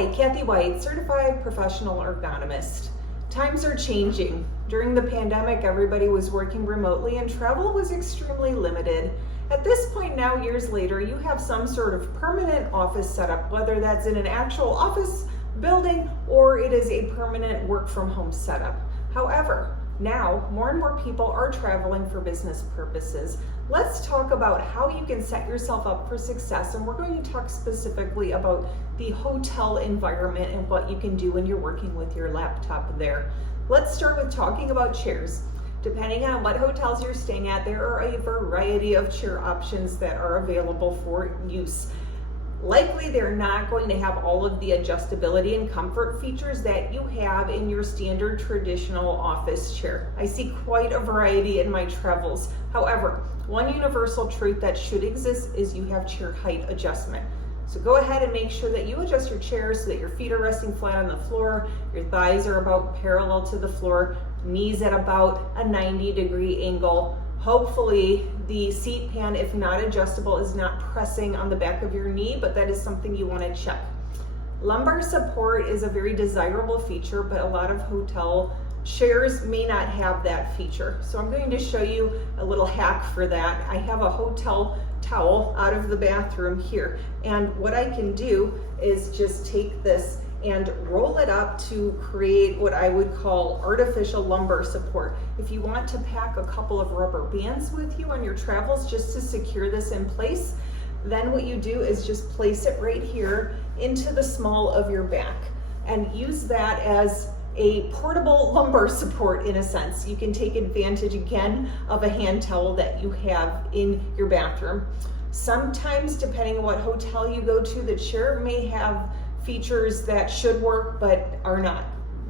Hi, Kathy White, certified professional ergonomist. Times are changing. During the pandemic, everybody was working remotely and travel was extremely limited. At this point now, years later, you have some sort of permanent office setup, whether that's in an actual office building or it is a permanent work from home setup. However, now more and more people are traveling for business purposes. Let's talk about how you can set yourself up for success, and we're going to talk specifically about the hotel environment and what you can do when you're working with your laptop there. Let's start with talking about chairs. Depending on what hotels you're staying at, there are a variety of chair options that are available for use. Likely they're not going to have all of the adjustability and comfort features that you have in your standard traditional office chair. I see quite a variety in my travels. However, one universal truth that should exist is you have chair height adjustment. So go ahead and make sure that you adjust your chair so that your feet are resting flat on the floor, your thighs are about parallel to the floor, knees at about a 90-degree angle. Hopefully the seat pan, if not adjustable, is not pressing on the back of your knee, but that is something you want to check. Lumbar support is a very desirable feature, but a lot of hotel chairs may not have that feature. So I'm going to show you a little hack for that. I have a hotel towel out of the bathroom here, and what I can do is just take this and roll it up to create what I would call artificial lumbar support. If you want to pack a couple of rubber bands with you on your travels just to secure this in place, then what you do is just place it right here into the small of your back and use that as a portable lumbar support in a sense. You can take advantage again of a hand towel that you have in your bathroom. Sometimes, depending on what hotel you go to, the chair may have features that should work but are not.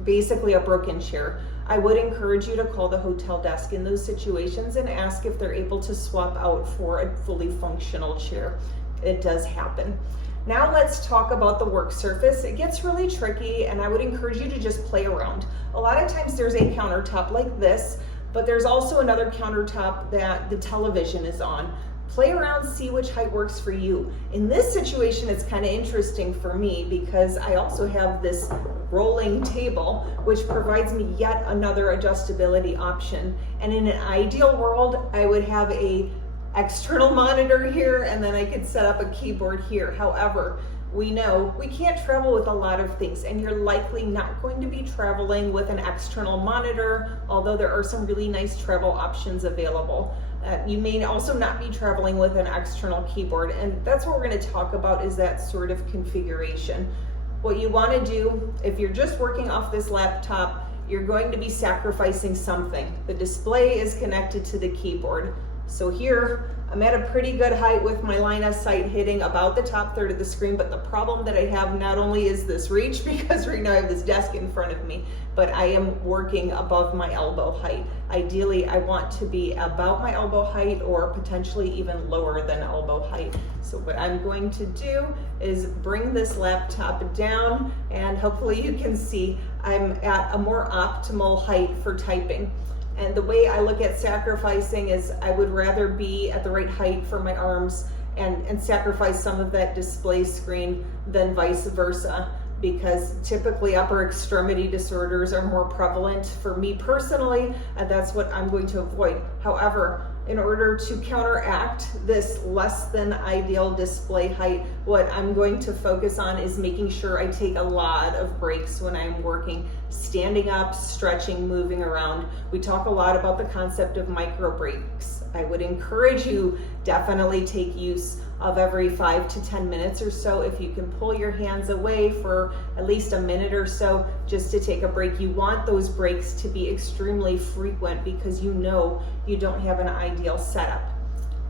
Basically a broken chair. I would encourage you to call the hotel desk in those situations and ask if they're able to swap out for a fully functional chair. It does happen. Now let's talk about the work surface. It gets really tricky, and I would encourage you to just play around. A lot of times there's a countertop like this, but there's also another countertop that the television is on. Play around, see which height works for you. In this situation, it's kind of interesting for me because I also have this rolling table, which provides me yet another adjustability option. And in an ideal world, I would have a external monitor here, and then I could set up a keyboard here. However, we know we can't travel with a lot of things, and you're likely not going to be traveling with an external monitor, although there are some really nice travel options available. You may also not be traveling with an external keyboard, and that's what we're going to talk about, is that sort of configuration. What you want to do, if you're just working off this laptop, you're going to be sacrificing something. The display is connected to the keyboard. So here, I'm at a pretty good height with my line of sight hitting about the top third of the screen, but the problem that I have not only is this reach, because right now I have this desk in front of me, but I am working above my elbow height. Ideally, I want to be about my elbow height or potentially even lower than elbow height. So what I'm going to do is bring this laptop down, and hopefully you can see I'm at a more optimal height for typing. And the way I look at sacrificing is I would rather be at the right height for my arms and sacrifice some of that display screen than vice versa, because typically upper extremity disorders are more prevalent for me personally, and that's what I'm going to avoid. However, in order to counteract this less than ideal display height, what I'm going to focus on is making sure I take a lot of breaks when I'm working, standing up, stretching, moving around. We talk a lot about the concept of micro breaks. I would encourage you definitely take use of every 5 to 10 minutes or so. If you can pull your hands away for at least a minute or so just to take a break. You want those breaks to be extremely frequent because you know you don't have an ideal setup.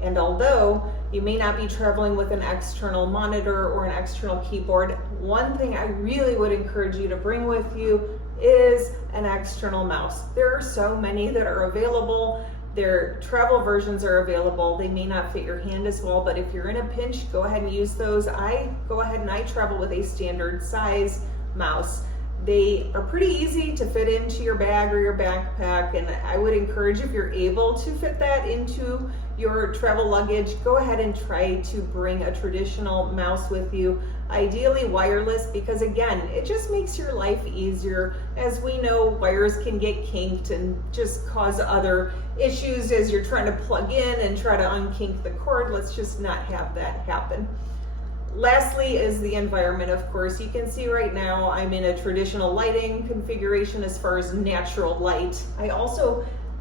And although you may not be traveling with an external monitor or an external keyboard, one thing I really would encourage you to bring with you is an external mouse. There are so many that are available. Their travel versions are available. They may not fit your hand as well, but if you're in a pinch, go ahead and use those. I go ahead and I travel with a standard size mouse. They are pretty easy to fit into your bag or your backpack, and I would encourage, if you're able to fit that into your travel luggage, go ahead and try to bring a traditional mouse with you. Ideally wireless, because again, it just makes your life easier. As we know, wires can get kinked and just cause other issues as you're trying to plug in and try to unkink the cord. Let's just not have that happen. Lastly is the environment, of course. You can see right now I'm in a traditional lighting configuration as far as natural light.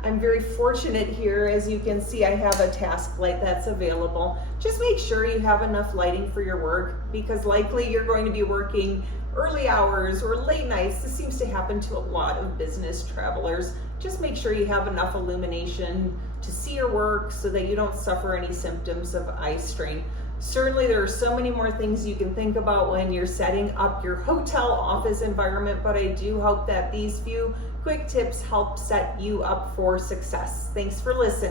I'm very fortunate here. As you can see, I have a task light that's available. Just make sure you have enough lighting for your work, because likely you're going to be working early hours or late nights. This seems to happen to a lot of business travelers. Just make sure you have enough illumination to see your work so that you don't suffer any symptoms of eye strain. Certainly there are so many more things you can think about when you're setting up your hotel office environment, but I do hope that these few quick tips help set you up for success. Thanks for listening.